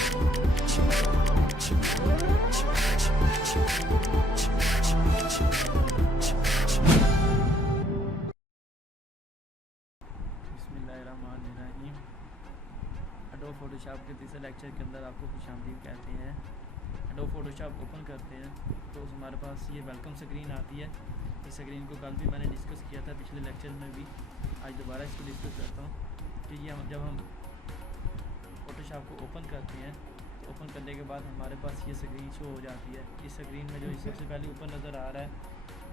बिस्मिल्लाहिर्रहमानिर्रहीम। Adobe Photoshop के तीसरे लेक्चर के अंदर आपको खुशामदीद कहते हैं। एडोब फोटोशॉप ओपन करते हैं तो हमारे पास ये वेलकम स्क्रीन आती है। इस स्क्रीन को कल भी मैंने डिस्कस किया था पिछले लेक्चर में भी, आज दोबारा इसको डिस्कस करता हूँ कि ये जब हम फोटोशॉप को ओपन करते हैं तो ओपन करने के बाद हमारे पास ये स्क्रीन शो हो जाती है। इस स्क्रीन में जो सबसे पहले ऊपर नज़र आ रहा है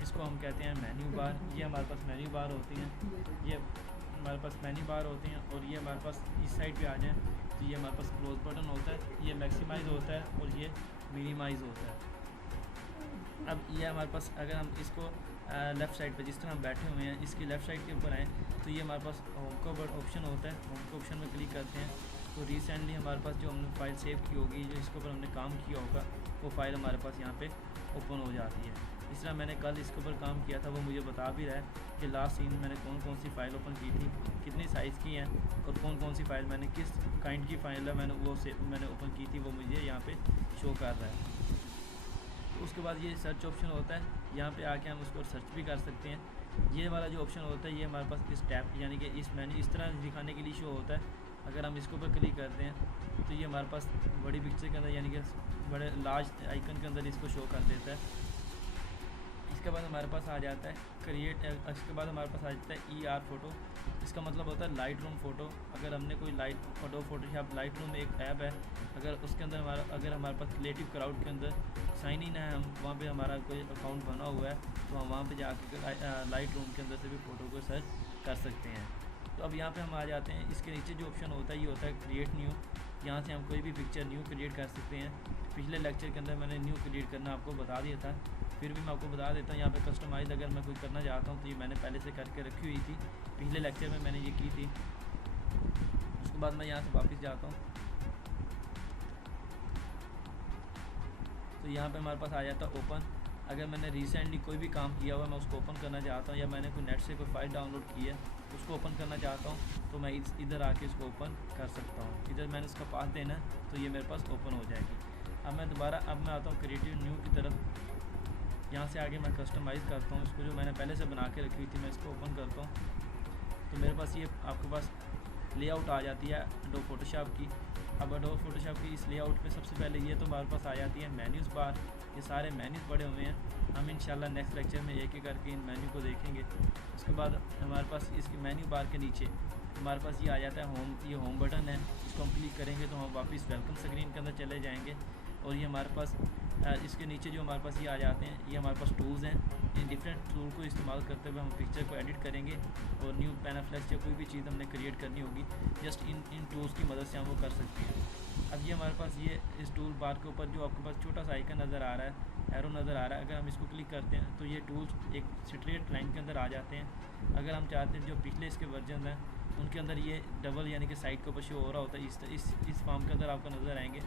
इसको हम कहते हैं मेन्यू बार। ये हमारे पास मेन्यू बार होती हैं, ये हमारे पास मेन्यू बार होती हैं। और ये हमारे पास इस साइड पे आ जाए तो ये हमारे पास क्लोज बटन होता है, ये मैक्सिमाइज़ होता है और ये मिनिमाइज़ होता है। अब ये हमारे पास अगर हम इसको लेफ़्ट साइड पे जिस तरह हम बैठे हुए हैं इसकी लेफ़्ट साइड के ऊपर आएँ तो ये हमारे पास होम का ऑप्शन होता है। होम के ऑप्शन में क्लिक करते हैं तो रिसेंटली हमारे पास जो हमने फ़ाइल सेव की होगी, जो इसके ऊपर हमने काम किया होगा, वो फ़ाइल हमारे पास यहाँ पे ओपन हो जाती है। इस तरह मैंने कल इसके ऊपर काम किया था, वो मुझे बता भी रहा है कि लास्ट सीन में मैंने कौन कौन सी फ़ाइल ओपन की थी, कितनी साइज़ की हैं और कौन कौन सी फ़ाइल मैंने किस काइंड की फ़ाइल है मैंने ओपन की थी, वो मुझे यहाँ पे शो कर रहा है। तो उसके बाद ये सर्च ऑप्शन होता है, यहाँ पे आके हम उसको सर्च भी कर सकते हैं। ये वाला जो ऑप्शन होता है ये हमारे पास इस टैब यानी कि इस मेन्यू इस तरह दिखाने के लिए शो होता है। अगर हम इसके ऊपर क्लिक करते हैं तो ये हमारे पास बड़ी पिक्चर के अंदर यानी कि बड़े लार्ज आइकन के अंदर इसको शो कर देता है। इसके बाद हमारे पास आ जाता है क्रिएट, इसके बाद हमारे पास आ जाता है ER फ़ोटो। इसका मतलब होता है लाइट रूम फ़ोटो। अगर हमने कोई फोटोशॉप लाइट रूम एक ऐप है, अगर उसके अंदर अगर हमारे पास क्रिएटिव क्राउड के अंदर साइन इन है, हम वहाँ पे हमारा कोई अकाउंट बना हुआ है तो हम वहाँ पे जाकर लाइट रूम के अंदर से भी फ़ोटो को सर्च कर सकते हैं। तो अब यहाँ पे हम आ जाते हैं, इसके नीचे जो ऑप्शन होता है ये होता है क्रिएट न्यू। यहाँ से हम कोई भी पिक्चर न्यू क्रिएट कर सकते हैं। पिछले लेक्चर के अंदर मैंने न्यू क्रिएट करना आपको बता दिया था, फिर भी मैं आपको बता देता हूँ। यहाँ पे कस्टमाइज़ अगर मैं कोई करना चाहता हूँ तो ये मैंने पहले से करके रखी हुई थी, पिछले लेक्चर में मैंने ये की थी। उसके बाद मैं यहाँ से वापस जाता हूँ तो यहाँ पे हमारे पास आ जाता है ओपन। अगर मैंने रिसेंटली कोई भी काम किया हुआ मैं उसको ओपन करना चाहता हूँ, या मैंने कोई नेट से कोई फ़ाइल डाउनलोड की है उसको ओपन करना चाहता हूँ तो मैं इधर आके इसको ओपन कर सकता हूँ। इधर मैंने उसका पास देना है तो ये मेरे पास ओपन हो जाएगी। अब मैं आता हूँ क्रिएटिव न्यू की तरफ। यहाँ से आगे मैं कस्टमाइज़ करता हूँ इसको, जो मैंने पहले से बना के रखी हुई थी मैं इसको ओपन करता हूँ तो मेरे पास ये आपके पास लेआउट आ जाती है एडोब फोटोशॉप की। अब एडोब फोटोशॉप की इस लेआउट पे सबसे पहले ये तो हमारे पास आ जाती है मेन्यूज़ बार। ये सारे मेन्यूज़ पड़े हुए हैं, हम इंशाल्लाह नेक्स्ट लेक्चर में एक एक करके इन मेन्यू को देखेंगे। उसके बाद हमारे पास इसकी मेन्यू बार के नीचे हमारे पास ये आ जाता है होम। ये होम बटन है, इसको हम क्लिक करेंगे तो हम वापस वेलकम स्क्रीन के अंदर चले जाएँगे। और ये हमारे पास इसके नीचे जो हमारे पास ये आ जाते हैं, ये हमारे पास टूल्स हैं। इन डिफरेंट टूल को इस्तेमाल करते हुए हम पिक्चर को एडिट करेंगे और न्यू पैनाफ्लेक्स या कोई भी चीज़ हमने क्रिएट करनी होगी जस्ट इन टूल्स की मदद से हम वो कर सकते हैं। अब ये हमारे पास ये इस टूल बार के ऊपर जो आपके पास छोटा सा आइकन नज़र आ रहा है, एरो नज़र आ रहा है, अगर हम इसको क्लिक करते हैं तो ये टूल्स एक स्ट्रेट लाइन के अंदर आ जाते हैं। अगर हम चाहते हैं जो पिछले इसके वर्जन हैं उनके अंदर ये डबल यानी कि साइड के ऊपर शो हो रहा होता है, इस फॉर्म के अंदर आपको नज़र आएंगे।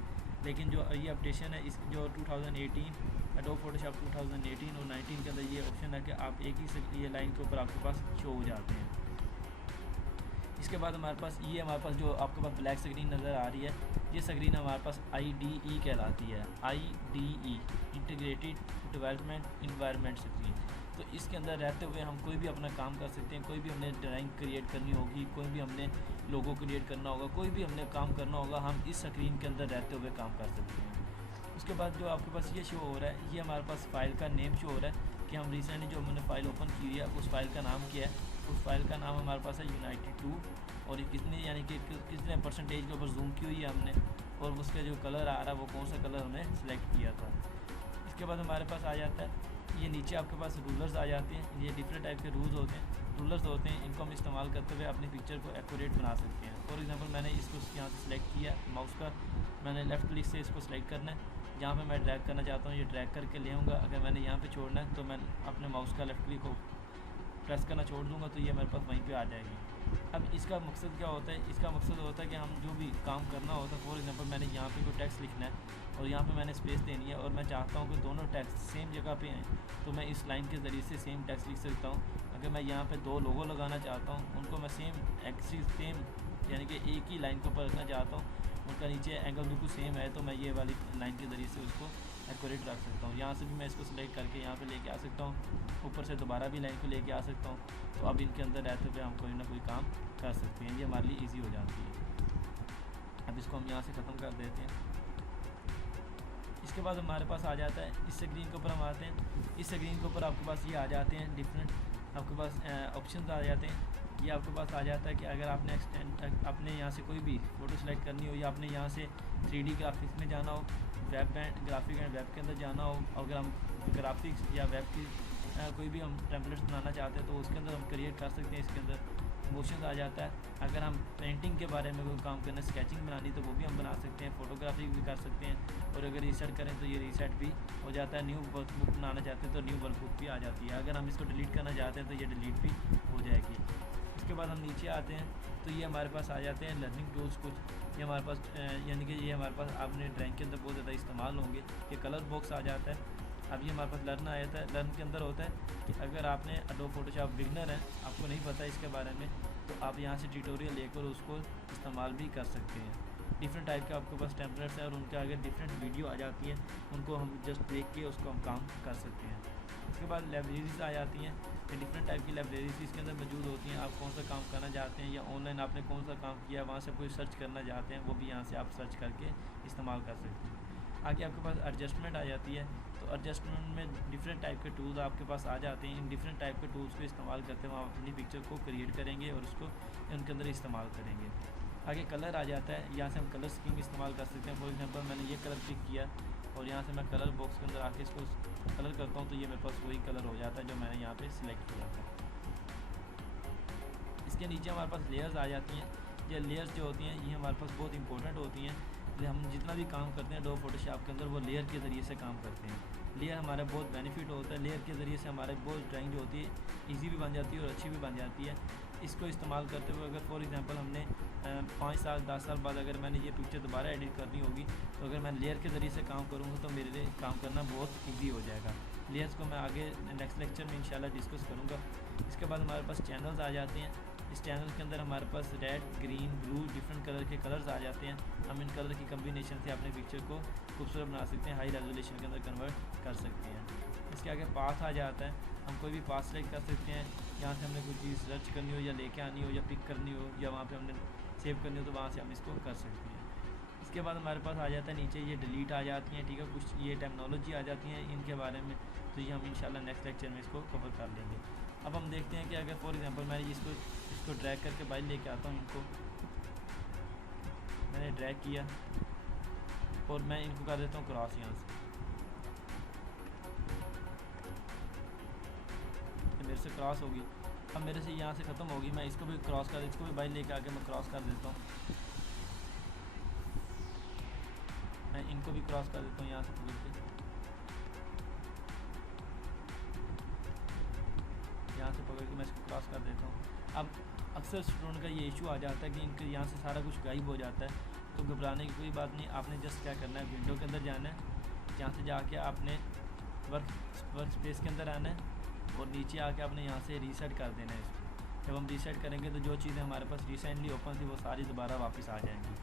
लेकिन जो ये अपडेशन है इस जो 2018 एडोब फोटोशॉप 2018 और 19 के अंदर ये ऑप्शन है कि आप एक ही से ये लाइन के ऊपर आपके पास शो हो जाते हैं। इसके बाद हमारे पास जो आपके पास ब्लैक स्क्रीन नज़र आ रही है, ये स्क्रीन हमारे पास IDE कहलाती है। IDE integrated development environment screen. तो इसके अंदर रहते हुए हम कोई भी अपना काम कर सकते हैं। कोई भी हमने ड्राइंग क्रिएट करनी होगी, कोई भी हमने लोगो क्रिएट करना होगा, कोई भी हमने काम करना होगा, हम इस स्क्रीन के अंदर रहते हुए काम कर सकते हैं। उसके बाद जो आपके पास ये शो हो रहा है, ये हमारे पास फ़ाइल का नेम शो हो रहा है कि हम रिसेंटली जो हमने फ़ाइल ओपन की है उस फाइल का नाम क्या है। उस फाइल का नाम हमारे पास है Unity2 और ये कितने यानी कि कितने परसेंटेज के ऊपर जूम की हुई है हमने, और उसका जो कलर आ रहा है वो कौन सा कलर हमने सेलेक्ट किया था। इसके बाद हमारे पास आ जाता है ये नीचे आपके पास रूलर्स आ जाते हैं। ये डिफरेंट टाइप के रूलर्स होते हैं, इनको हम इस्तेमाल करते हुए अपनी पिक्चर को एक्यूरेट बना सकते हैं। फॉर एग्जांपल मैंने इसको यहाँ से सिलेक्ट किया, माउस का मैंने लेफ़्ट क्लिक से इसको सिलेक्ट करना है। जहाँ पे मैं ड्रैग करना चाहता हूँ ये ड्रैग करके ले आऊँगा। अगर मैंने यहाँ पे छोड़ना है तो मैं अपने माउस का लेफ़्ट क्लिक को प्रेस करना छोड़ दूँगा तो ये मेरे पास वहीं पे आ जाएगी। अब इसका मकसद क्या होता है? इसका मकसद होता है कि हम जो भी काम करना होता है, फॉर एग्जांपल मैंने यहाँ पे कोई टेक्स्ट लिखना है और यहाँ पे मैंने स्पेस देनी है और मैं चाहता हूँ कि दोनों टेक्स्ट सेम जगह पे हैं, तो मैं इस लाइन के ज़रिए से सेम टेक्स्ट लिख सकता हूँ। अगर मैं यहाँ पे दो लोगो लगाना चाहता हूँ, उनको मैं सेम यानी कि एक ही लाइन के ऊपर रखना चाहता हूँ, उनका नीचे एंगल बिल्कुल सेम है, तो मैं ये वाली लाइन के ज़रिए से उसको एक्यूरेट रख सकता हूँ। यहाँ से भी मैं इसको सिलेक्ट करके यहाँ पे लेके आ सकता हूँ, ऊपर से दोबारा भी लाइन को लेके आ सकता हूँ। तो अब इनके अंदर रहते हुए हम कोई ना कोई काम कर सकते हैं, ये हमारे लिए ईजी हो जाती है। अब इसको हम यहाँ से ख़त्म कर देते हैं। इसके बाद हमारे पास आ जाता है, इस स्क्रीन के ऊपर हम आते हैं। इस स्क्रीन के ऊपर आपके पास ये आ जाते हैं डिफरेंट, आपके पास ऑप्शन आ जाते हैं। ये आपके पास आ जाता है कि अगर आपने अपने यहाँ से कोई भी फ़ोटो सेलेक्ट करनी हो, या आपने यहाँ से 3D ग्राफिक्स में जाना हो, web and graphic and web के अंदर जाना हो, अगर हम ग्राफिक्स या वेब की कोई भी हम टेम्पलेट्स बनाना चाहते हैं तो उसके अंदर हम क्रिएट कर सकते हैं। इसके अंदर मोशंस आ जाता है। अगर हम पेंटिंग के बारे में कोई काम करना, स्केचिंग बनानी, तो वो भी हम बना सकते हैं। फ़ोटोग्राफी भी कर सकते हैं। और अगर रीसेट करें तो ये रीसेट भी हो जाता है। न्यू वर्कबुक बनाना चाहते हैं तो न्यू वर्कबुक भी आ जाती है। अगर हम इसको डिलीट करना चाहते हैं तो ये डिलीट भी हो जाएगी। इसके बाद हम नीचे आते हैं तो ये हमारे पास आ जाते हैं लर्निंग टूल्स कुछ। ये हमारे पास यानी कि ये हमारे पास आपने ड्राइंग के अंदर बहुत ज़्यादा इस्तेमाल होंगे। ये कलर बॉक्स आ जाता है। अब ये हमारे पास लर्न आ जाता है। लर्न के अंदर होता है कि अगर आपने एडोब फोटोशॉप बिगनर हैं, आपको नहीं पता इसके बारे में, तो आप यहाँ से ट्यूटोरियल लेकर उसको इस्तेमाल भी कर सकते हैं। डिफरेंट टाइप के आपके पास टेम्पलेट्स हैं और उनके आगे डिफरेंट वीडियो आ जाती हैं, उनको हम जस्ट देख के उसको हम काम कर सकते हैं। इसके बाद लाइब्रेरीज़ आ जाती हैं। ये डिफरेंट टाइप की लाइब्रेरीज इसके अंदर मौजूद होती हैं। आप कौन सा काम करना चाहते हैं या ऑनलाइन आपने कौन सा काम किया, वहाँ से कोई सर्च करना चाहते हैं, वो भी यहाँ से आप सर्च करके इस्तेमाल कर सकते हैं। आगे आपके पास एडजस्टमेंट आ जाती है। तो एडजस्टमेंट में डिफरेंट टाइप के टूल्स आपके पास आ जाते हैं। इन डिफरेंट टाइप के टूल्स को इस्तेमाल करते हुए आप अपनी पिक्चर को क्रिएट करेंगे और उसको उनके अंदर इस्तेमाल करेंगे। आगे कलर आ जाता है। यहाँ से हम कलर स्कीम इस्तेमाल कर सकते हैं। फॉर एग्जांपल मैंने ये कलर पिक किया और यहाँ से मैं कलर बॉक्स के अंदर आके इसको कलर करता हूँ, तो ये मेरे पास वही कलर हो जाता है जो मैंने यहाँ पे सिलेक्ट किया था। इसके नीचे हमारे पास लेयर्स आ जाती हैं। ये लेयर्स जो होती हैं ये हमारे पास बहुत इंपॉर्टेंट होती हैं। हम जितना भी काम करते हैं एडोब फोटोशॉप के अंदर, वो लेयर के ज़रिए से काम करते हैं। लेयर हमारा बहुत बेनिफिट होता है। लेयर के ज़रिए से हमारे बहुत ड्राइंग जो होती है ईजी भी बन जाती है और अच्छी भी बन जाती है। इसको इस्तेमाल करते हुए अगर फॉर एग्जांपल हमने 5 साल 10 साल बाद अगर मैंने ये पिक्चर दोबारा एडिट करनी होगी, तो अगर मैं लेयर के ज़रिए से काम करूँगा तो मेरे लिए काम करना बहुत ईजी हो जाएगा। लेयर्स को मैं आगे नेक्स्ट लेक्चर में इंशाल्लाह डिस्कस करूँगा। इसके बाद हमारे पास चैनल्स आ जाते हैं। इस चैनल के अंदर हमारे पास red, green, blue different colour के कलर्स आ जाते हैं। हम इन कलर की कम्बिनेशन से अपने पिक्चर को खूबसूरत बना सकते हैं, हाई रेजोल्यूशन के अंदर कन्वर्ट कर सकते हैं। इसके आगे पाथ आ जाता है। हम कोई भी पाथ सेलेक्ट कर सकते हैं। यहाँ से हमने कोई चीज़ सर्च करनी हो या लेके आनी हो या पिक करनी हो या वहाँ पे हमने सेव करनी हो, तो वहाँ से हम इसको कर सकते हैं। इसके बाद हमारे पास आ जाता है नीचे ये डिलीट आ जाती हैं। ठीक है, कुछ ये टेक्नोलॉजी आ जाती हैं इनके बारे में, तो ये हम इंशाल्लाह नेक्स्ट लेक्चर में इसको कवर कर लेंगे। अब हम देखते हैं कि अगर फॉर एग्जांपल मैं इसको ड्रैग करके बाहर लेके आता हूँ, इनको मैंने ड्रैग किया और मैं इनको कर देता हूँ क्रॉस यहाँ से, तो मेरे से क्रॉस होगी। अब मेरे से यहाँ से ख़त्म होगी, मैं इसको भी क्रॉस कर, इसको भी बाहर लेके आके मैं क्रॉस कर देता हूँ। मैं इनको भी क्रॉस कर देता हूँ यहाँ से पकड़ के, यहाँ से पकड़ के मैं इसको क्रॉस कर देता हूँ। अब अक्सर स्टूडेंट का ये इशू आ जाता है कि इनके यहाँ से सारा कुछ गायब हो जाता है, तो घबराने की कोई बात नहीं। आपने जस्ट क्या करना है, विंडो के अंदर जाना है, यहाँ से जाके आपने वर्क स्पेस के अंदर आना है और नीचे आके आपने यहाँ से रीसेट कर देना है इसको। जब हम रीसेट करेंगे तो जो चीज़ें हमारे पास रिसेंटली ओपन थी वो सारी दोबारा वापस आ जाएंगी।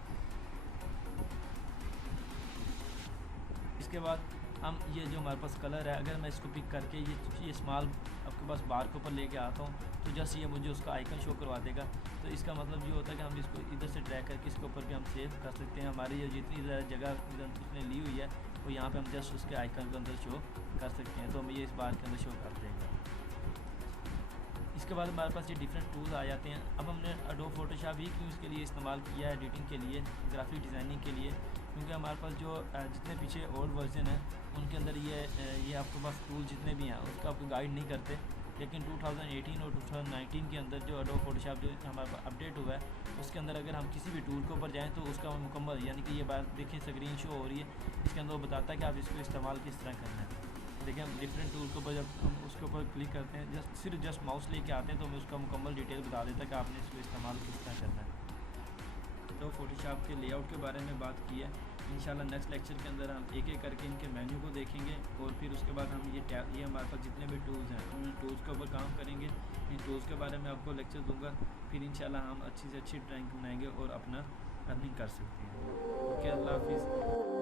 इसके बाद हम ये जो हमारे पास कलर है, अगर मैं इसको पिक करके ये स्मॉल आपके पास बार के ऊपर लेके आता हूँ, तो जस्ट ये मुझे उसका आइकन शो करवा देगा। तो इसका मतलब ये होता है कि हम इसको इधर से ड्रैग करके इसके ऊपर भी हम सेव कर सकते हैं। हमारी ये जितनी जगह उसने ली हुई है वो यहाँ पे हम जस्ट उसके आइकन के अंदर शो कर सकते हैं, तो हमें ये इस बार के अंदर शो कर देगा। इसके बाद हमारे पास ये डिफरेंट टूल्स आ जाते हैं। अब हमने एडोब फोटोशॉप ही क्यों इसके लिए इस्तेमाल किया है, एडिटिंग के लिए, ग्राफिक डिज़ाइनिंग के लिए, क्योंकि हमारे पास जो जितने पीछे ओल्ड वर्जन है उनके अंदर ये आपके पास टूल जितने भी हैं उसका आपको गाइड नहीं करते। लेकिन 2018 और 2019 के अंदर जो एडोब फोटोशॉप जो हमारे पास अपडेट हुआ है उसके अंदर अगर हम किसी भी टूल के ऊपर जाएँ तो उसका मुकम्मल, यानी कि ये बात देखिए स्क्रीन शो हो रही है, इसके अंदर वो बताता है कि आप इसको इस्तेमाल किस तरह करना है। देखिए हम डिफरेंट टूल के ऊपर जब हम उसके ऊपर क्लिक करते हैं, जस्ट माउस लेके आते हैं तो हमें उसका मुकम्मल डिटेल बता देता है कि आपने इसको इस्तेमाल किस तरह करना है। तो फोटोशॉप के लेआउट के बारे में बात की है। इंशाल्लाह नेक्स्ट लेक्चर के अंदर हम एक एक करके इनके मेन्यू को देखेंगे और फिर उसके बाद हम ये हमारे पास जितने भी टूल्स हैं उन टूल्स के ऊपर काम करेंगे। इन टूल्स के बारे में आपको लेक्चर दूंगा, फिर इंशाल्लाह हम अच्छी से अच्छी ड्राइंग बनाएंगे और अपना अर्निंग कर सकते हैं। ओके, अल्लाह हाफिज़।